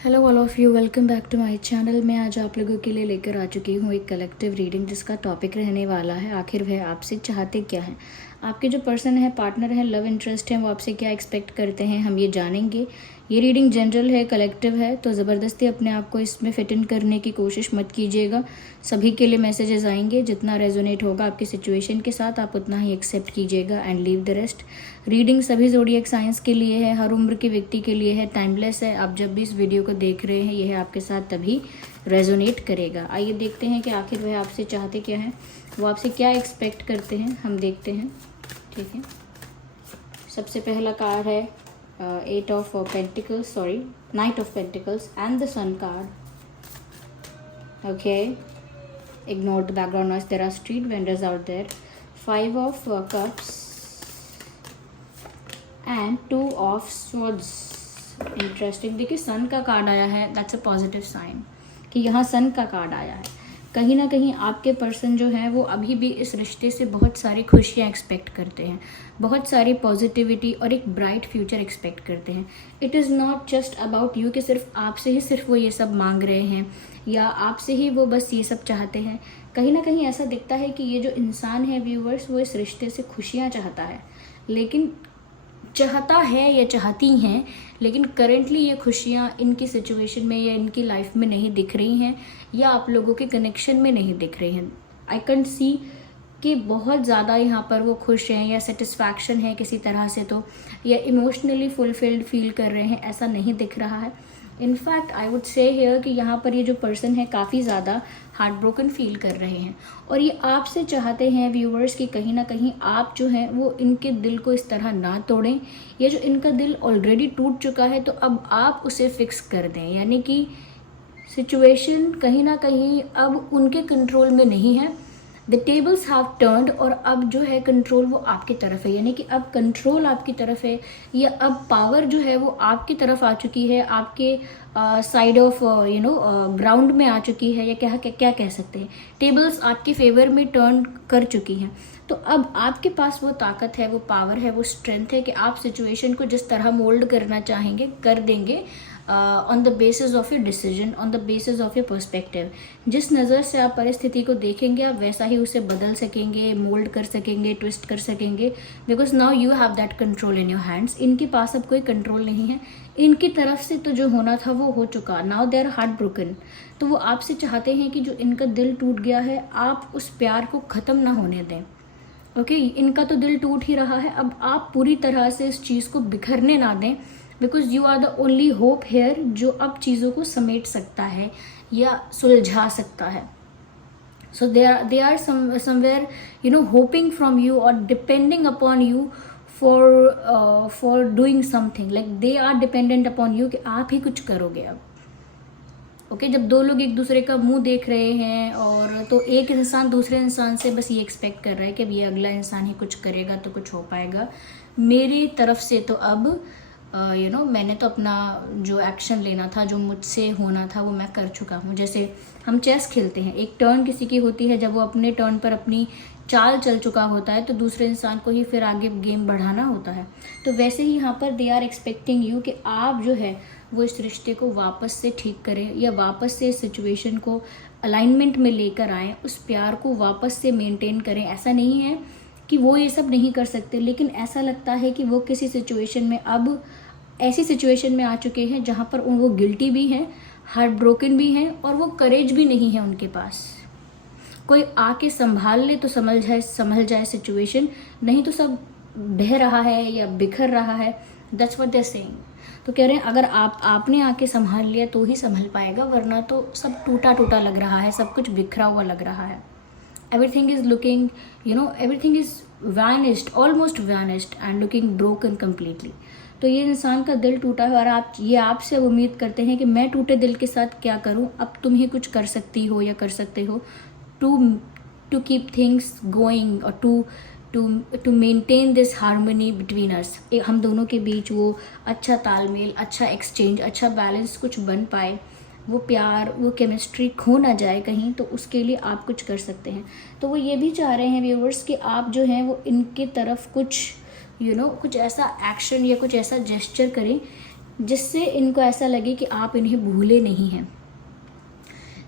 Hello all of you, welcome back to my channel. मैं आज आप लोगों के लिए लेकर आ चुकी हूँ एक कलेक्टिव रीडिंग जिसका टॉपिक रहने वाला है आखिर वह आपसे चाहते क्या हैं। आपके जो पर्सन है, पार्टनर है, लव इंटरेस्ट है, वो आपसे क्या एक्सपेक्ट करते हैं, हम ये जानेंगे। ये रीडिंग जनरल है, कलेक्टिव है, तो ज़बरदस्ती अपने आप को इसमें फिट इन करने की कोशिश मत कीजिएगा। सभी के लिए मैसेजेस आएंगे, जितना रेजोनेट होगा आपकी सिचुएशन के साथ आप उतना ही एक्सेप्ट कीजिएगा and leave the rest. Reading सभी ज़ोडिएक साइंस के लिए है, हर उम्र के व्यक्ति के लिए है, टाइमलेस है। आप जब भी इस वीडियो को देख रहे हैं यह आपके साथ तभी रेजोनेट करेगा। आइए देखते हैं कि आखिर वह आपसे चाहते क्या हैं, वो आपसे क्या एक्सपेक्ट करते हैं, हम देखते हैं। ठीक है, सबसे पहला कार्ड है knight of pentacles and the sun card. Okay, ignore the background noise, there are street vendors out there. 5 of cups and 2 of swords. Interesting, देखिए सन का कार्ड आया है, दैट्स अ पॉजिटिव साइन कि यहाँ सन का card आया है। कहीं ना कहीं आपके पर्सन जो है वो अभी भी इस रिश्ते से बहुत सारी खुशियाँ एक्सपेक्ट करते हैं, बहुत सारी पॉजिटिविटी और एक ब्राइट फ्यूचर एक्सपेक्ट करते हैं। It is not just about you कि सिर्फ आपसे ही सिर्फ वो ये सब मांग रहे हैं या आपसे ही वो बस ये सब चाहते हैं। कहीं ना कहीं ऐसा दिखता है कि ये जो इंसान है व्यूवर्स, वो इस रिश्ते से खुशियाँ चाहता है, लेकिन चाहता है या चाहती हैं, लेकिन करेंटली ये खुशियाँ इनकी सिचुएशन में या इनकी लाइफ में नहीं दिख रही हैं या आप लोगों के कनेक्शन में नहीं दिख रही हैं। आई कैन सी कि बहुत ज़्यादा यहाँ पर वो खुश हैं या सेटिस्फैक्शन है किसी तरह से, तो या इमोशनली फुलफिल्ड फील कर रहे हैं, ऐसा नहीं दिख रहा है। In fact I would say here कि यहाँ पर ये जो पर्सन है काफ़ी ज़्यादा हार्ट ब्रोकन फील कर रहे हैं और ये आपसे चाहते हैं व्यूवर्स कि कहीं ना कहीं आप जो हैं वो इनके दिल को इस तरह ना तोड़ें। ये जो इनका दिल ऑलरेडी टूट चुका है तो अब आप उसे फिक्स कर दें, यानी कि सिचुएशन कहीं ना कहीं अब उनके कंट्रोल में नहीं है। द टेबल्स हैव टर्न्ड और अब जो है कंट्रोल वो आपकी तरफ है, यानी कि अब कंट्रोल आपकी तरफ है या अब पावर जो है वो आपकी तरफ आ चुकी है, आपके साइड ऑफ ग्राउंड में आ चुकी है, या क्या क्या क्या कह सकते हैं, टेबल्स आपके फेवर में टर्न कर चुकी हैं। तो अब आपके पास वो ताकत है, वो पावर है, वो स्ट्रेंथ है कि आप सिचुएशन को जिस तरह मोल्ड करना चाहेंगे कर देंगे on the basis of your decision, on the basis of your perspective. जिस नज़र से आप परिस्थिति को देखेंगे आप वैसा ही उसे बदल सकेंगे, मोल्ड कर सकेंगे, ट्विस्ट कर सकेंगे, because now you have that control in your hands. इनके पास अब कोई कंट्रोल नहीं है, इनकी तरफ से तो जो होना था वो हो चुका। Now they are heart broken, तो वो आपसे चाहते हैं कि जो इनका दिल टूट गया है आप उस प्यार को ख़त्म ना होने दें। ओके, इनका तो दिल टूट ही रहा है, अब आप पूरी तरह से इस चीज़ को बिखरने ना दें, because you are the only hope here जो अब चीज़ों को समेट सकता है या सुलझा सकता है। So they are somewhere hoping from you और depending upon you for doing something, like they are dependent upon you कि आप ही कुछ करोगे अब। ओके, जब दो लोग एक दूसरे का मुंह देख रहे हैं और तो एक इंसान दूसरे इंसान से बस ये एक्सपेक्ट कर रहा है कि अब ये अगला इंसान ही कुछ करेगा तो कुछ हो पाएगा मेरी तरफ से। तो अब मैंने तो अपना जो एक्शन लेना था, जो मुझसे होना था वो मैं कर चुका हूँ। जैसे हम चेस खेलते हैं, एक टर्न किसी की होती है, जब वो अपने टर्न पर अपनी चाल चल चुका होता है तो दूसरे इंसान को ही फिर आगे गेम बढ़ाना होता है। तो वैसे ही यहाँ पर दे आर एक्सपेक्टिंग यू कि आप जो है वो इस रिश्ते को वापस से ठीक करें या वापस से इस सिचुएशन को अलाइनमेंट में लेकर आएँ, उस प्यार को वापस से मेंटेन करें। ऐसा नहीं है कि वो ये सब नहीं कर सकते, लेकिन ऐसा लगता है कि वो किसी सिचुएशन में अब ऐसी सिचुएशन में आ चुके हैं जहाँ पर वो गिल्टी भी हैं, हार्ट ब्रोकन भी हैं और वो करेज भी नहीं है उनके पास। कोई आके संभाल ले तो संभल जाए सिचुएशन, नहीं तो सब बह रहा है या बिखर रहा है। That's what they are saying. तो कह रहे हैं अगर आपने आके संभाल लिया तो ही संभल पाएगा, वरना तो सब टूटा टूटा लग रहा है, सब कुछ बिखरा हुआ लग रहा है। Everything is looking everything is vanished, almost vanished and looking broken completely. तो ये इंसान का दिल टूटा है और आपसे उम्मीद करते हैं कि मैं टूटे दिल के साथ क्या करूं, अब तुम ही कुछ कर सकती हो या कर सकते हो टू कीप थिंग्स गोइंग और to maintain this harmony between us. हम दोनों के बीच वो अच्छा तालमेल, अच्छा एक्सचेंज, अच्छा बैलेंस कुछ बन पाए, वो प्यार, वो केमिस्ट्री खो ना जाए कहीं, तो उसके लिए आप कुछ कर सकते हैं। तो वो ये भी चाह रहे हैं व्यूअर्स कि आप जो हैं वो इनके तरफ कुछ कुछ ऐसा एक्शन या कुछ ऐसा जेस्चर करें जिससे इनको ऐसा लगे कि आप इन्हें भूले नहीं हैं।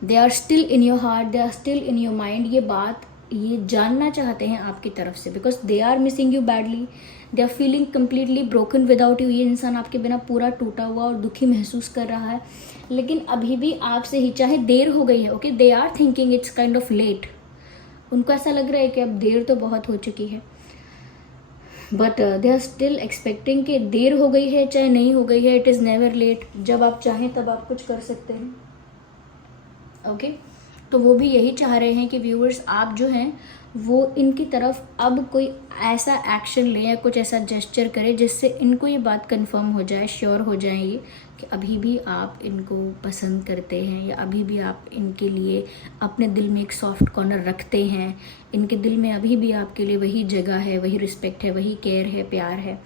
They are still in your heart, they are still in your mind. ये बात ये जानना चाहते हैं आपकी तरफ से, because they are missing you badly, they are feeling completely broken without you. ये इंसान आपके बिना पूरा टूटा हुआ और दुखी महसूस कर रहा है, लेकिन अभी भी आपसे ही, चाहे देर हो गई है, okay, they are thinking it's kind of late. उनको ऐसा लग रहा है कि अब देर तो बहुत हो चुकी है, but they are still expecting कि देर हो गई है चाहे नहीं हो गई है, इट इज़ नेवर लेट। जब आप चाहें तब आप कुछ कर सकते हैं, ओके। तो वो भी यही चाह रहे हैं कि व्यूअर्स आप जो हैं वो इनकी तरफ अब कोई ऐसा एक्शन लें या कुछ ऐसा जेस्चर करें जिससे इनको ये बात कंफर्म हो जाए, श्योर हो जाए ये कि अभी भी आप इनको पसंद करते हैं, या अभी भी आप इनके लिए अपने दिल में एक सॉफ्ट कॉर्नर रखते हैं, इनके दिल में अभी भी आपके लिए वही जगह है, वही रिस्पेक्ट है, वही केयर है, प्यार है।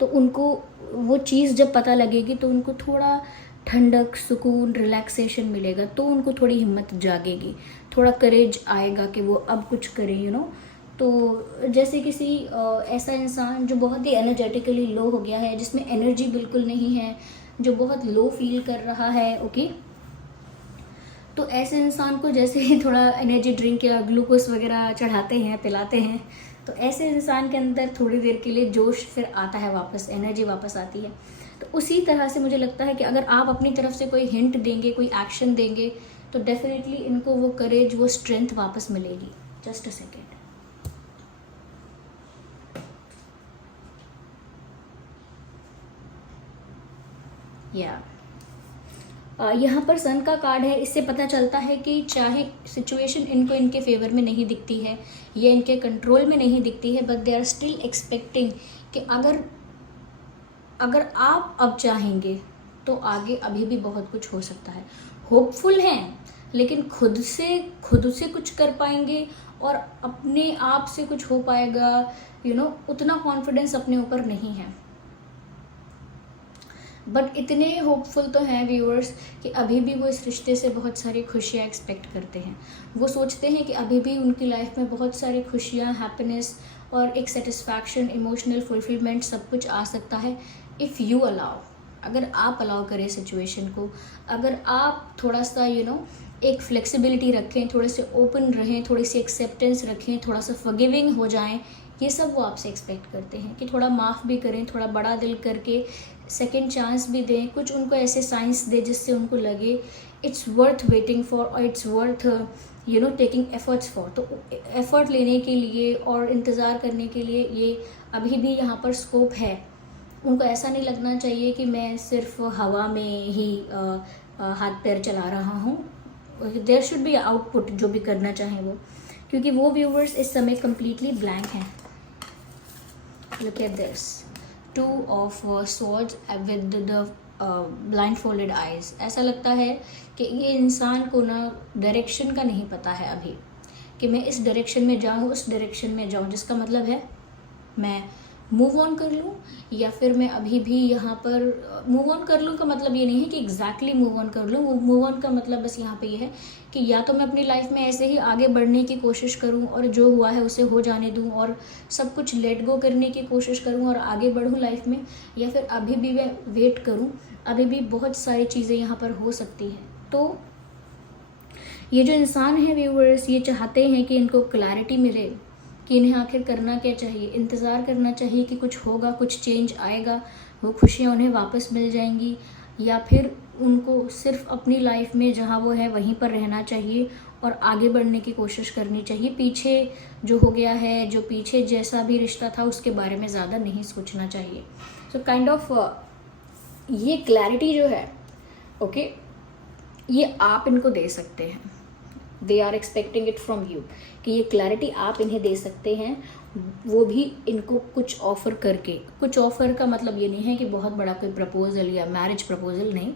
तो उनको वो चीज़ जब पता लगेगी तो उनको थोड़ा ठंडक, सुकून, रिलैक्सेशन मिलेगा, तो उनको थोड़ी हिम्मत जागेगी, थोड़ा करेज आएगा कि वो अब कुछ करें, यू नो। तो जैसे किसी ऐसा इंसान जो बहुत ही एनर्जेटिकली लो हो गया है, जिसमें एनर्जी बिल्कुल नहीं है, जो बहुत लो फील कर रहा है, ओके, तो ऐसे इंसान को जैसे ही थोड़ा एनर्जी ड्रिंक या ग्लूकोज वगैरह चढ़ाते हैं, पिलाते हैं, तो ऐसे इंसान के अंदर थोड़ी देर के लिए जोश फिर आता है वापस, एनर्जी वापस आती है। तो उसी तरह से मुझे लगता है कि अगर आप अपनी तरफ से कोई हिंट देंगे, कोई एक्शन देंगे, तो डेफिनेटली इनको वो करेज, वो स्ट्रेंथ वापस मिलेगी। Just a second. या यहाँ पर सन का कार्ड है, इससे पता चलता है कि चाहे सिचुएशन इनको इनके फेवर में नहीं दिखती है या इनके कंट्रोल में नहीं दिखती है, but they are still expecting कि अगर आप अब चाहेंगे तो आगे अभी भी बहुत कुछ हो सकता है। होपफुल हैं, लेकिन खुद से कुछ कर पाएंगे और अपने आप से कुछ हो पाएगा, यू नो, उतना कॉन्फिडेंस अपने ऊपर नहीं है। बट इतने होपफुल तो हैं व्यूअर्स कि अभी भी वो इस रिश्ते से बहुत सारी खुशियाँ एक्सपेक्ट करते हैं। वो सोचते हैं कि अभी भी उनकी लाइफ में बहुत सारी खुशियाँ, हैप्पीनेस और एक सेटिस्फैक्शन, इमोशनल फुलफिलमेंट सब कुछ आ सकता है इफ़ यू अलाउ। अगर आप अलाउ करें सिचुएशन को, अगर आप थोड़ा सा एक फ्लेक्सिबिलिटी रखें, थोड़े से ओपन रहें, थोड़ी सी एक्सेप्टेंस रखें, थोड़ा सा फॉरगिविंग हो जाएं, ये सब वो आपसे एक्सपेक्ट करते हैं कि थोड़ा माफ़ भी करें, थोड़ा बड़ा दिल करके सेकेंड चांस भी दें, कुछ उनको ऐसे साइंस दें जिससे उनको लगे इट्स वर्थ वेटिंग फॉर और it's worth taking efforts for. तो एफर्ट लेने के लिए और इंतज़ार करने के लिए ये अभी भी यहाँ पर स्कोप है। उनको ऐसा नहीं लगना चाहिए कि मैं सिर्फ हवा में ही हाथ पैर चला रहा हूँ। देयर शुड बी आउटपुट, जो भी करना चाहें वो, क्योंकि वो व्यूवर्स इस समय कम्प्लीटली ब्लैंक हैं। Look at this, 2 of swords with the blindfolded eyes। ऐसा लगता है कि ये इंसान को ना डायरेक्शन का नहीं पता है अभी, कि मैं इस डायरेक्शन में जाऊँ, उस डायरेक्शन में जाऊँ, जिसका मतलब है मैं मूव ऑन कर लूँ या फिर मैं अभी भी यहाँ पर मूव ऑन कर लूँ। का मतलब ये नहीं है कि एग्जैक्टली मूव ऑन कर लूँ। मूव ऑन का मतलब बस यहाँ पे ये है कि या तो मैं अपनी लाइफ में ऐसे ही आगे बढ़ने की कोशिश करूँ और जो हुआ है उसे हो जाने दूँ और सब कुछ लेट गो करने की कोशिश करूँ और आगे बढ़ूँ लाइफ में, या फिर अभी भी मैं वेट करूँ। अभी भी बहुत सारी चीज़ें यहाँ पर हो सकती हैं। तो ये जो इंसान है व्यूअर्स, ये चाहते हैं कि इनको क्लैरिटी मिले कि इन्हें आखिर करना क्या चाहिए। इंतज़ार करना चाहिए कि कुछ होगा, कुछ चेंज आएगा, वो खुशियाँ उन्हें वापस मिल जाएंगी, या फिर उनको सिर्फ अपनी लाइफ में जहाँ वो है वहीं पर रहना चाहिए और आगे बढ़ने की कोशिश करनी चाहिए। पीछे जो हो गया है, जो पीछे जैसा भी रिश्ता था, उसके बारे में ज़्यादा नहीं सोचना चाहिए। सो काइंड ऑफ ये क्लैरिटी जो है, ओके, ये आप इनको दे सकते हैं। They are expecting it from you, कि ये क्लैरिटी आप इन्हें दे सकते हैं, वो भी इनको कुछ ऑफ़र करके। कुछ ऑफ़र का मतलब ये नहीं है कि बहुत बड़ा कोई प्रपोजल या मैरिज प्रपोजल, नहीं,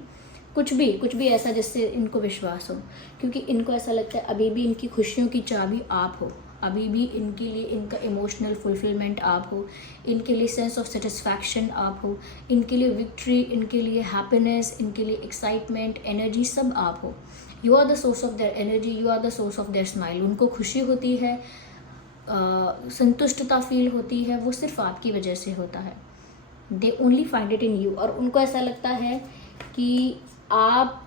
कुछ भी ऐसा जिससे इनको विश्वास हो, क्योंकि इनको ऐसा लगता है अभी भी इनकी खुशियों की चाबी आप हो, अभी भी इनके लिए इनका इमोशनल फुलफिलमेंट आप हो, इनके लिए सेंस ऑफ सेटिस्फैक्शन आप हो, इनके लिए विक्ट्री, इनके लिए हैप्पीनेस, इनके लिए एक्साइटमेंट, एनर्जी, सब आप हो। You are the source of their energy, you are the source of their smile. उनको खुशी होती है, संतुष्टता फील होती है, वो सिर्फ आपकी वजह से होता है। They only find it in you. और उनको ऐसा लगता है कि आप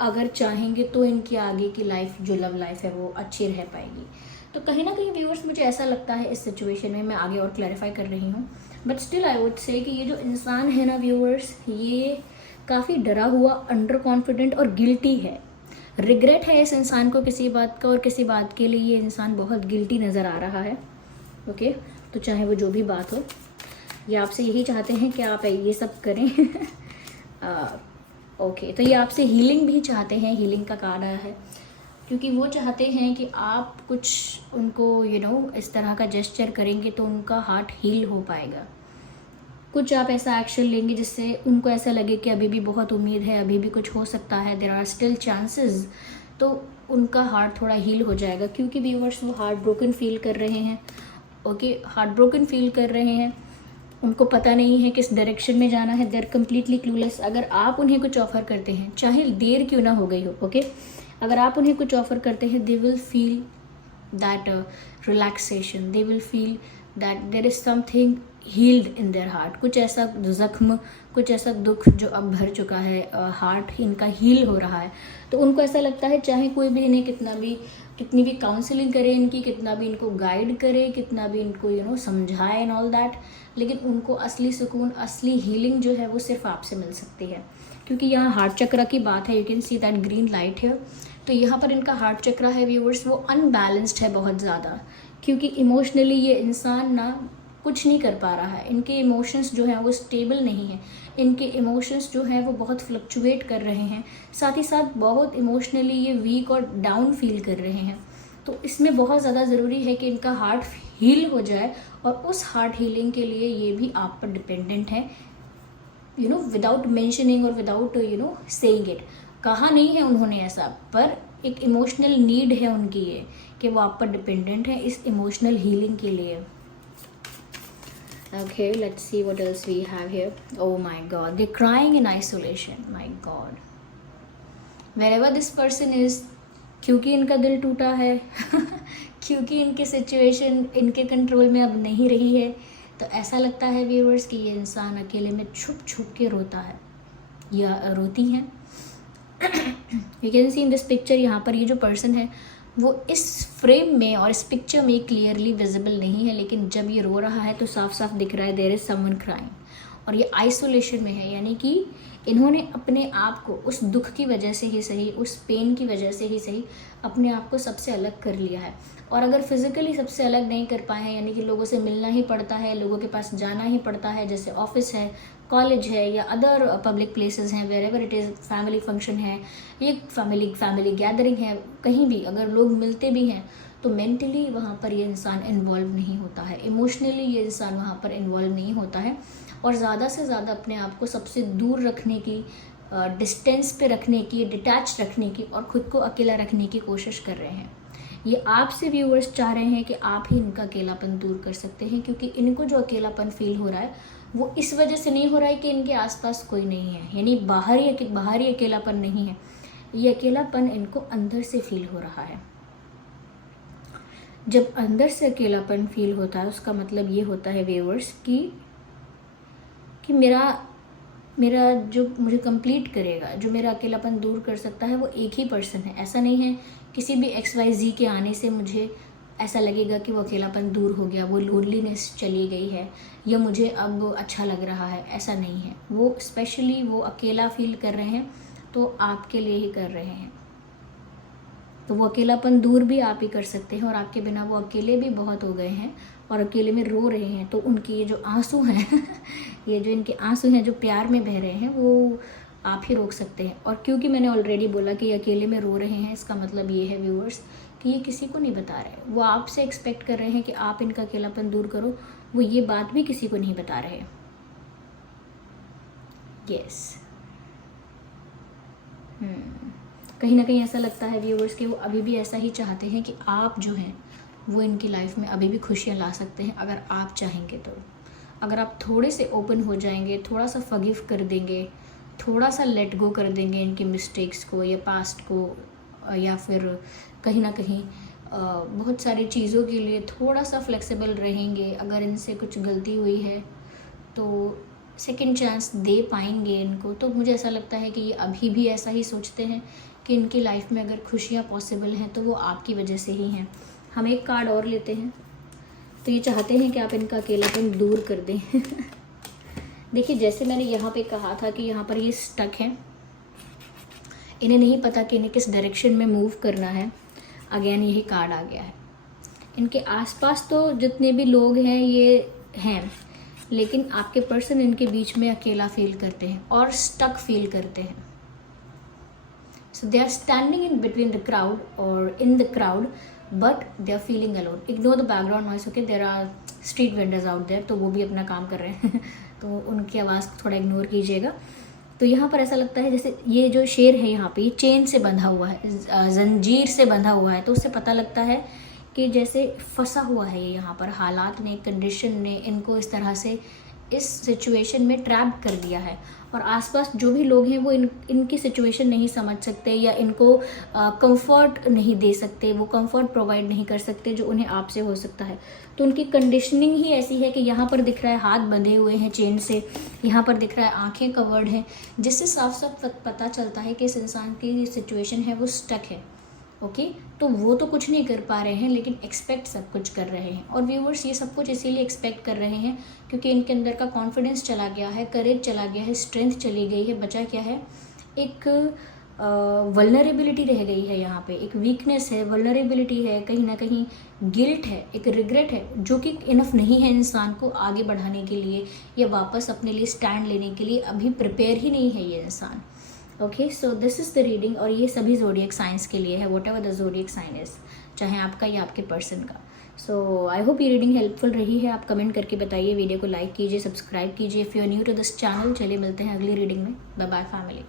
अगर चाहेंगे तो इनकी आगे की लाइफ, जो लव लाइफ है, वो अच्छी रह पाएगी। तो कहीं ना कहीं व्यूअर्स मुझे ऐसा लगता है इस सिचुएशन में, मैं आगे और क्लैरिफाई कर रही हूँ, but still I would say कि ये जो इंसान है ना व्यूअर्स, ये काफ़ी डरा हुआ, अंडर कॉन्फिडेंट और गिल्टी है। रिग्रेट है इस इंसान को किसी बात का, और किसी बात के लिए ये इंसान बहुत गिल्टी नज़र आ रहा है। ओके, तो चाहे वो जो भी बात हो, ये आपसे यही चाहते हैं कि आप ये सब करें। ओके, तो ये आपसे हीलिंग भी चाहते हैं, हीलिंग का कार्ड आया है, क्योंकि वो चाहते हैं कि आप कुछ उनको इस तरह का जेस्चर करेंगे तो उनका हार्ट हील हो पाएगा। कुछ आप ऐसा एक्शन लेंगे जिससे उनको ऐसा लगे कि अभी भी बहुत उम्मीद है, अभी भी कुछ हो सकता है, देयर आर स्टिल चांसेस, तो उनका हार्ट थोड़ा हील हो जाएगा। क्योंकि व्यूअर्स वो हार्ट ब्रोकन फील कर रहे हैं। ओके, हार्ट ब्रोकन फील कर रहे हैं, उनको पता नहीं है किस डायरेक्शन में जाना है, देयर कम्प्लीटली क्लूलेस। अगर आप उन्हें कुछ ऑफर करते हैं, चाहे देर क्यों ना हो गई हो, ओके, अगर आप उन्हें कुछ ऑफर करते हैं, they will feel that relaxation, they will feel that there is something healed in their heart. कुछ ऐसा जख्म, कुछ ऐसा दुख जो अब भर चुका है, हार्ट इनका हील हो रहा है। तो उनको ऐसा लगता है चाहे कोई भी इन्हें कितनी भी काउंसलिंग करे इनकी, कितना भी इनको गाइड करे, कितना भी इनको समझाए एंड ऑल दैट, लेकिन उनको असली सुकून, असली हीलिंग जो है वो सिर्फ आपसे मिल सकती है। क्योंकि यहाँ हार्ट चक्र की बात है, you can see that green light है। तो यहाँ पर इनका हार्ट चक्र है व्यूअर्स, वो अनबैलेंस्ड है बहुत ज़्यादा, क्योंकि इमोशनली ये इंसान ना कुछ नहीं कर पा रहा है। इनके इमोशंस जो हैं वो स्टेबल नहीं है, इनके इमोशंस जो हैं वो बहुत फ्लक्चुएट कर रहे हैं, साथ ही साथ बहुत इमोशनली ये वीक और डाउन फील कर रहे हैं। तो इसमें बहुत ज़्यादा ज़रूरी है कि इनका हार्ट हील हो जाए, और उस हार्ट हीलिंग के लिए ये भी आप पर डिपेंडेंट है, विदाउट मेंशनिंग और विदाउट सेइंग इट। कहा नहीं है उन्होंने ऐसा, पर एक इमोशनल नीड है उनकी ये, कि वो आप पर डिपेंडेंट है इस इमोशनल हीलिंग के लिए। Okay, let's see what else we have here. Oh my God, they're crying in isolation. My God, wherever this person is, क्योंकि इनका दिल टूटा है, क्योंकि इनकी सिचुएशन इनके कंट्रोल में अब नहीं रही है, तो ऐसा लगता है व्यूअर्स कि ये इंसान अकेले में छुप छुप के रोता है या रोती हैं। You can see in this picture, यहाँ पर ये जो पर्सन है वो इस फ्रेम में और इस पिक्चर में क्लियरली विजिबल नहीं है, लेकिन जब ये रो रहा है तो साफ साफ दिख रहा है देयर इज समवन क्राइंग। और ये आइसोलेशन में है, यानी कि इन्होंने अपने आप को उस दुख की वजह से ही सही, उस पेन की वजह से ही सही, अपने आप को सबसे अलग कर लिया है। और अगर फिजिकली सबसे अलग नहीं कर पाए हैं, यानी कि लोगों से मिलना ही पड़ता है, लोगों के पास जाना ही पड़ता है, जैसे ऑफिस है, कॉलेज है, या अदर पब्लिक प्लेसेस हैं, wherever it is, family function है, ये फैमिली गैदरिंग है, कहीं भी अगर लोग मिलते भी हैं तो मेंटली वहाँ पर ये इंसान इन्वॉल्व नहीं होता है, इमोशनली ये इंसान वहाँ पर इन्वॉल्व नहीं होता है, और ज़्यादा से ज़्यादा अपने आप को सबसे दूर रखने की, डिस्टेंस पे रखने की, डिटैच रखने की, और ख़ुद को अकेला रखने की कोशिश कर रहे हैं। ये आपसे व्यूअर्स चाह रहे हैं कि आप ही इनका अकेलापन दूर कर सकते हैं, क्योंकि इनको जो अकेलापन फील हो रहा है वो इस वजह से नहीं हो रहा है कि इनके आसपास कोई नहीं है, यानी बाहरी अकेलापन नहीं है, ये अकेलापन इनको अंदर से फील हो रहा है। जब अंदर से अकेलापन फील होता है उसका मतलब ये होता है व्यूअर्स कि मेरा जो मुझे कंप्लीट करेगा, जो मेरा अकेलापन दूर कर सकता है, वो एक ही पर्सन है। ऐसा नहीं है किसी भी XYZ के आने से मुझे ऐसा लगेगा कि वो अकेलापन दूर हो गया, वो लोनलीनेस चली गई है, या मुझे अब अच्छा लग रहा है, ऐसा नहीं है। वो स्पेशली वो अकेला फील कर रहे हैं तो आपके लिए ही कर रहे हैं। तो वो अकेलापन दूर भी आप ही कर सकते हैं, और आपके बिना वो अकेले भी बहुत हो गए हैं और अकेले में रो रहे हैं। तो उनकी ये जो आंसू हैं ये जो इनके आंसू हैं जो प्यार में बह रहे हैं, वो आप ही रोक सकते हैं। और क्योंकि मैंने ऑलरेडी बोला कि ये अकेले में रो रहे हैं, इसका मतलब ये है व्यूअर्स कि ये किसी को नहीं बता रहे, वो आपसे एक्सपेक्ट कर रहे हैं कि आप इनका अकेलापन दूर करो, वो ये बात भी किसी को नहीं बता रहे। यस, कहीं ना कहीं ऐसा लगता है व्यूअर्स कि वो अभी भी ऐसा ही चाहते हैं कि आप जो हैं वो इनकी लाइफ में अभी भी खुशियाँ ला सकते हैं, अगर आप चाहेंगे तो। अगर आप थोड़े से ओपन हो जाएंगे, थोड़ा सा फॉरगिव कर देंगे, थोड़ा सा लेट गो कर देंगे इनकी मिस्टेक्स को या पास्ट को, या फिर कहीं ना कहीं बहुत सारी चीज़ों के लिए थोड़ा सा फ्लेक्सिबल रहेंगे। अगर इनसे कुछ गलती हुई है तो सेकंड चांस दे पाएंगे इनको। तो मुझे ऐसा लगता है कि ये अभी भी ऐसा ही सोचते हैं कि इनकी लाइफ में अगर खुशियाँ पॉसिबल हैं तो वो आपकी वजह से ही हैं। हम एक कार्ड और लेते हैं। तो ये चाहते हैं कि आप इनका अकेलापन दूर कर दें। देखिए, जैसे मैंने यहाँ पे कहा था कि यहाँ पर ये स्टक हैं, इन्हें नहीं पता कि इन्हें किस डायरेक्शन में मूव करना है। अगेन यही कार्ड आ गया है। इनके आसपास तो जितने भी लोग हैं ये हैं, लेकिन आपके पर्सन इनके बीच में अकेला फील करते हैं और स्टक फील करते हैं। So they are standing in between the crowd और in the crowd, but they are feeling alone. Ignore the background noise, okay. There are street vendors out there, तो वो भी अपना काम कर रहे हैं। तो उनकी आवाज़ को थोड़ा इग्नोर कीजिएगा। तो यहाँ पर ऐसा लगता है जैसे ये जो शेर है यहाँ पे, ये चेन से बंधा हुआ है, जंजीर से बंधा हुआ है। तो उससे पता लगता है कि जैसे फंसा हुआ है ये यहाँ पर। हालात ने, कंडीशन ने इनको इस तरह से इस सिचुएशन में ट्रैप कर दिया है। और आसपास जो भी लोग हैं वो इनकी सिचुएशन नहीं समझ सकते या इनको कंफर्ट नहीं दे सकते, वो कंफर्ट प्रोवाइड नहीं कर सकते जो उन्हें आपसे हो सकता है। तो उनकी कंडीशनिंग ही ऐसी है कि यहाँ पर दिख रहा है हाथ बंधे हुए हैं चेन से, यहाँ पर दिख रहा है आंखें कवर्ड हैं, जिससे साफ साफ पता चलता है कि इस इंसान की सिचुएशन है वो स्टक है, ओके। तो वो तो कुछ नहीं कर पा रहे हैं, लेकिन एक्सपेक्ट सब कुछ कर रहे हैं। और व्यूवर्स ये सब कुछ इसीलिए एक्सपेक्ट कर रहे हैं क्योंकि इनके अंदर का कॉन्फिडेंस चला गया है, करेज चला गया है, स्ट्रेंथ चली गई है। बचा क्या है? एक वल्नरेबिलिटी रह गई है यहाँ पे, एक वीकनेस है, वल्नरेबिलिटी है, कहीं ना कहीं गिल्ट है, एक रिग्रेट है, जो कि इनफ नहीं है इंसान को आगे बढ़ाने के लिए या वापस अपने लिए स्टैंड लेने के लिए। अभी प्रिपेयर ही नहीं है ये इंसान, okay. So this is the reading, और ये सभी ज़ोडिएक साइंस के लिए है, whatever the zodiac sign is, चाहे आपका या आपके पर्सन का। सो आई होप ये रीडिंग हेल्पफुल रही है। आप कमेंट करके बताइए, वीडियो को लाइक कीजिए, सब्सक्राइब कीजिए if you are new to this channel. चलिए मिलते हैं अगली रीडिंग में। Bye bye family.